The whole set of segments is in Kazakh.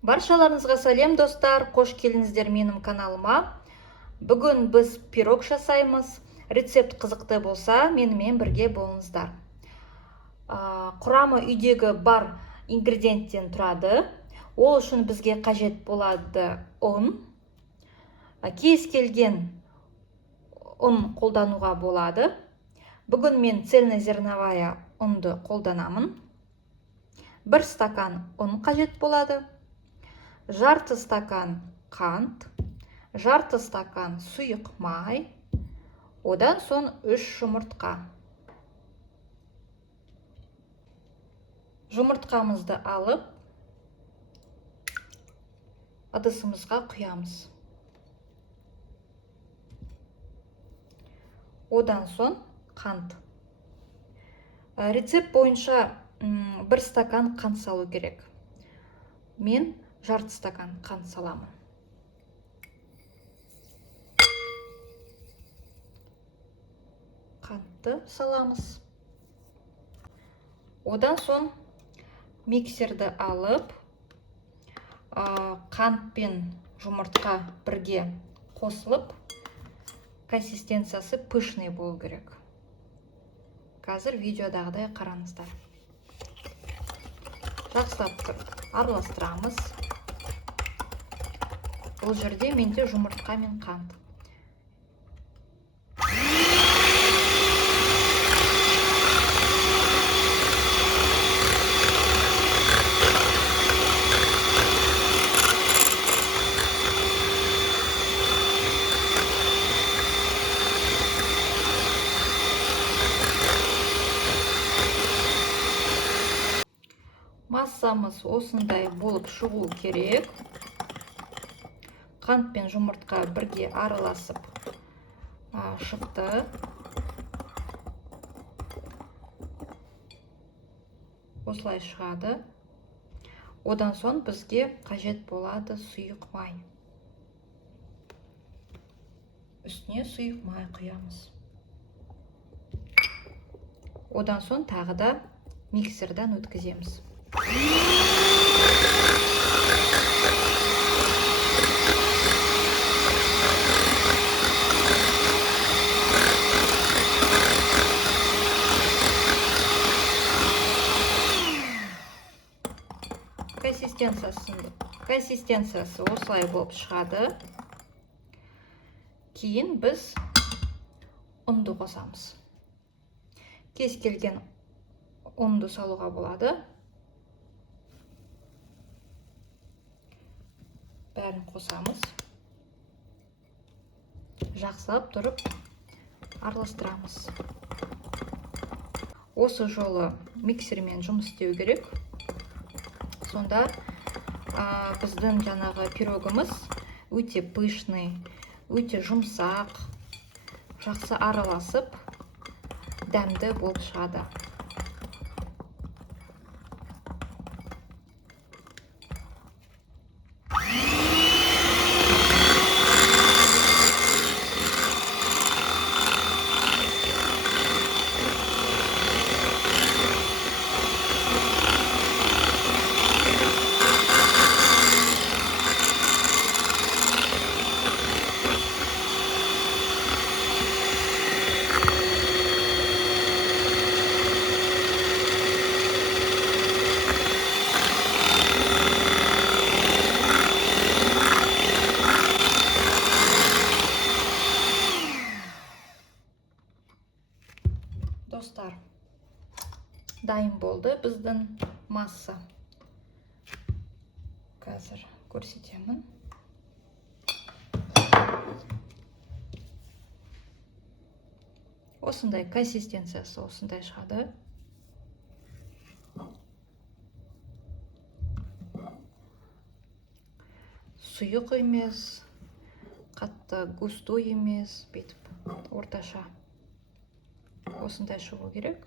Баршаларыңызға сәлем достар, қош келдіңіздер менің каналыма. Бүгін біз пирог жасаймыз. Рецепт қызықты болса, менімен бірге болыңыздар. Құрамы үйдегі бар ингредиенттен тұрады. Ол үшін бізге қажет болады ұн. Кез келген ұн қолдануға болады. Бүгін мен цельнозерновая ұнды қолданамын. 1 стакан ұн қажет болады. Жарты стакан қант, жарты стакан сұйық май, одан соң 3 жұмыртқа. Жұмыртқамызды алып, ыдысымызға құямыз. Одан соң қант. Рецепт бойынша 1 стакан қант салу керек. Мен жарты стакан қант саламын. Қантты саламыз. Одан соң миксерді алып, қант пен жұмыртқа бірге қосылып, консистенциясы пышный болу керек. Қазір видеодағыдай қараңыздар. Жақсылап араластырамыз. Бұл жерде менде жұмыртқа мен қант. Массамыз осындай болып шығу керек. Қант пен жұмыртқа бірге араласып шықты. Осылай шығады. Одан соң бізге қажет болады сұйық май. Үстіне сұйық май құямыз. Одан соң тағы да миксерден өткіземіз. Консистенциясы осылай болып шығады. Кейін біз ұнды қосамыз. Кез келген ұнды салуға болады. Бәрін қосамыз. Жақсылап тұрып араластырамыз. Осы жолы миксермен жұмыс істеу керек. Сонда біздің жаңағы пирогымыз өте пышный, өте жұмсақ, жақсы араласып, дәмді болып шығады. Достар, дайын болды біздің масса. Қазір көрсетемін. Осындай консистенциясы осындай шығады. Сұйық емес, қатты густой емес, бетіп, орташа. Осындай шығу керек.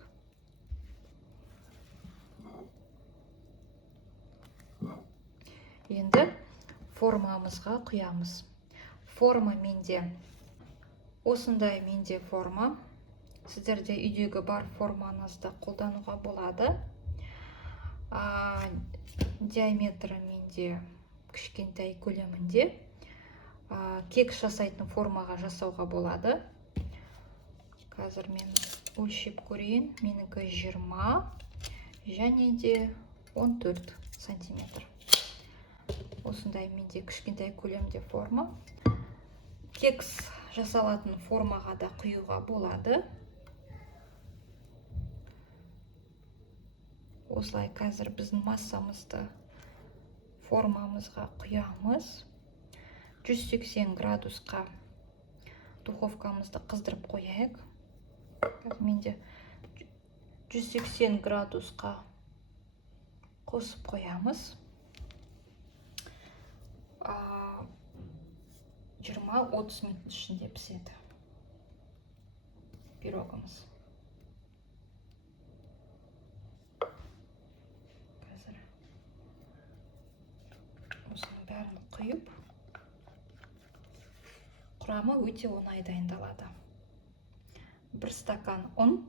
Енді формамызға құямыз. Форма менде осындай менде форма. Сіздерде үйдегі бар формаңызды қолдануға болады. Диаметрі менде кішкентай көлемінде кекс жасайтын формаға жасауға болады. Қазір мен өлшеп көрейін. Менікі 20 және де 14 сантиметр. Осындай менде кішкентай көлемде форма. Кекс жасалатын формаға да құюға болады. Осылай қазір біздің массамызды формамызға құямыз. 180 градусқа духовкамызды қыздырып қояйық. Менде 180 градусқа қосып қоямыз. 20-30 минут ішінде піседі пирогымыз. Қазір осының бәрін құйып, құрамы өте оңай дайындалады. 1 стакан ұн,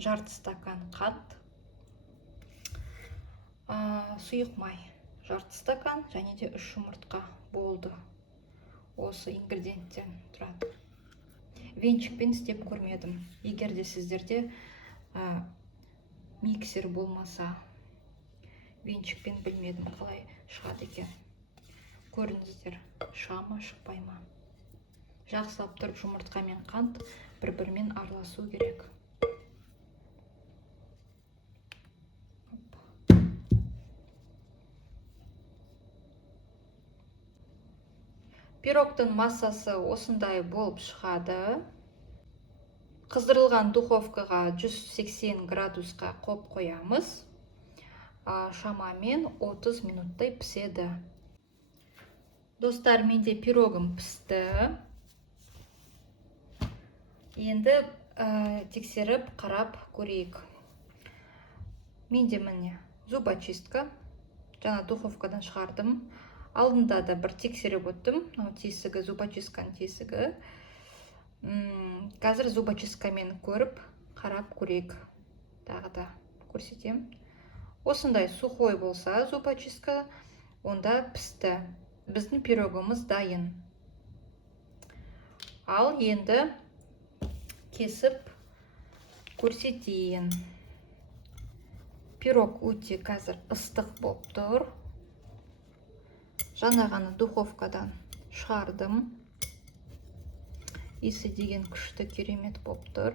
жарты стакан қант, сұйық май, жарты стакан және де 3 жұмыртқа болды. Осы ингредиенттен тұрады. Венчикпен істеп көрмедім. Егер де сіздерде миксер болмаса, венчикпен білмедім қалай шығады екен. Көріңіздер, шыға ма, шықпай ма. Жақсылап тұрып жұмыртқа мен қант бір-бірімен араласу керек. Пирогтың массасы осындай болып шығады. Қыздырылған духовкаға 180 градусқа қойып қоямыз. Шамамен 30 минуттай піседі. Достар, менде пирогым пісті. Енді тексеріп қарап көрейік. Менде міне зубочистка. Жаңа духовкадан шығардым. Алдында да бір тексеріп өттім. Тесігі, зубочистканың тесігі. Қазір зубочисткамен көріп, қарап көрейік. Тағы да көрсетем. Осындай сухой болса зубочистка, онда пісті. Біздің пирогымыз дайын. Ал енді кесіп көрсетейін. Пирог өте қазір ыстық болып тұр. Жаңа ғана духовкадан шығардым. Иісі деген күшті, керемет болып тұр.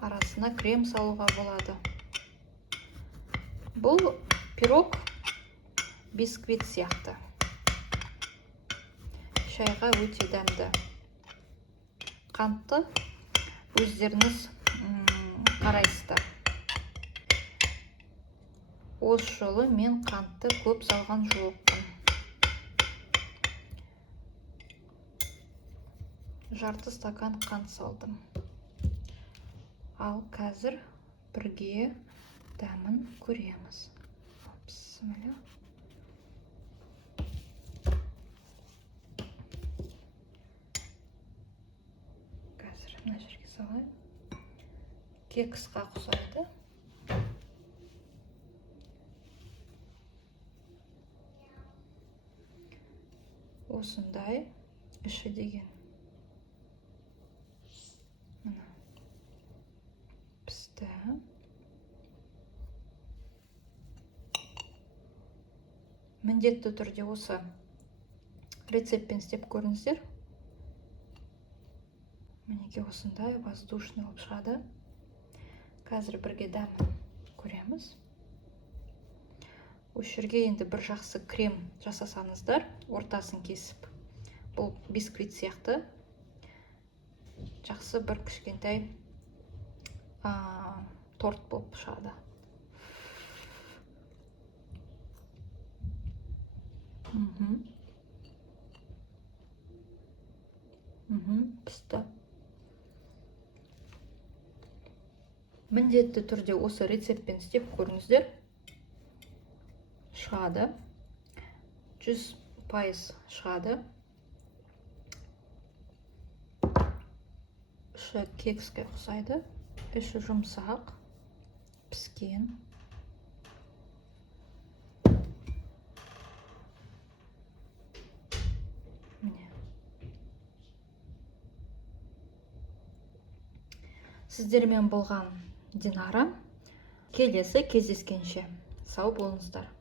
Арасына крем салуға болады. Бұл пирог бисквит сияқты. Шайға өте дәмді. Қантты өздеріңіз қарайсыздар. Осы жолы мен қантты көп салған жоқпын. Жарты стакан қант салдым. Ал қазір бірге дәмін көреміз. Бісміллә. Қазір мына жерге салайын. Кексқа ұқсайды. Осындай іші деген. Мына пісті. Міндетті түрде осы рецептпен істеп көріңіздер. Мінеке осындай воздушный болып шығады. Қазір бірге дәмін көреміз. Осы жерге енді бір жақсы крем жасасаңыздар, ортасын кесіп. Бұл бисквит сияқты. Жақсы бір кішкентай торт болып шығады. Пісті. Міндетті түрде осы рецептпен істеп көріңіздер. Шығады. 100% шығады. Іші кекске ұқсайды. Іші жұмсақ. піскен. Міне. Сіздермен болған Динара. Келесі кездескенше сау болыңыздар.